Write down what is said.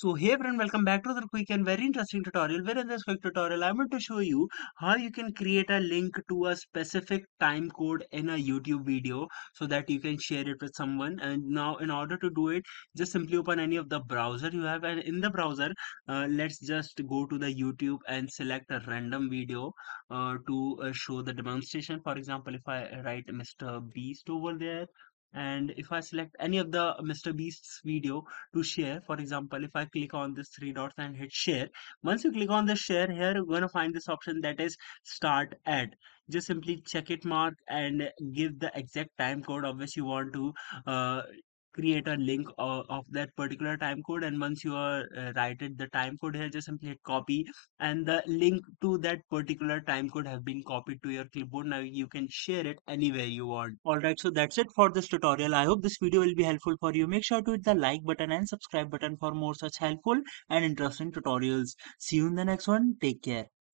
So hey everyone, welcome back to the quick and very interesting tutorial. Where in this quick tutorial, I'm going to show you how you can create a link to a specific time code in a YouTube video so that you can share it with someone. And now in order to do it, just simply open any of the browser you have, and in the browser, let's just go to the YouTube and select a random video to show the demonstration. For example, if I write Mr. Beast over there, and if I select any of the Mr. Beast's video to share. For example, if I click on this three dots and hit share, once you click on the share here, you're going to find this option that is start ad. Just simply check it mark and give the exact time code of which you want to create a link of that particular time code. And once you are write it the time code here, just simply hit copy, and the link to that particular time code have been copied to your clipboard. Now you can share it anywhere you want. Alright, so that's it for this tutorial. I hope this video will be helpful for you. Make sure to hit the like button and subscribe button for more such helpful and interesting tutorials. See you in the next one. Take care.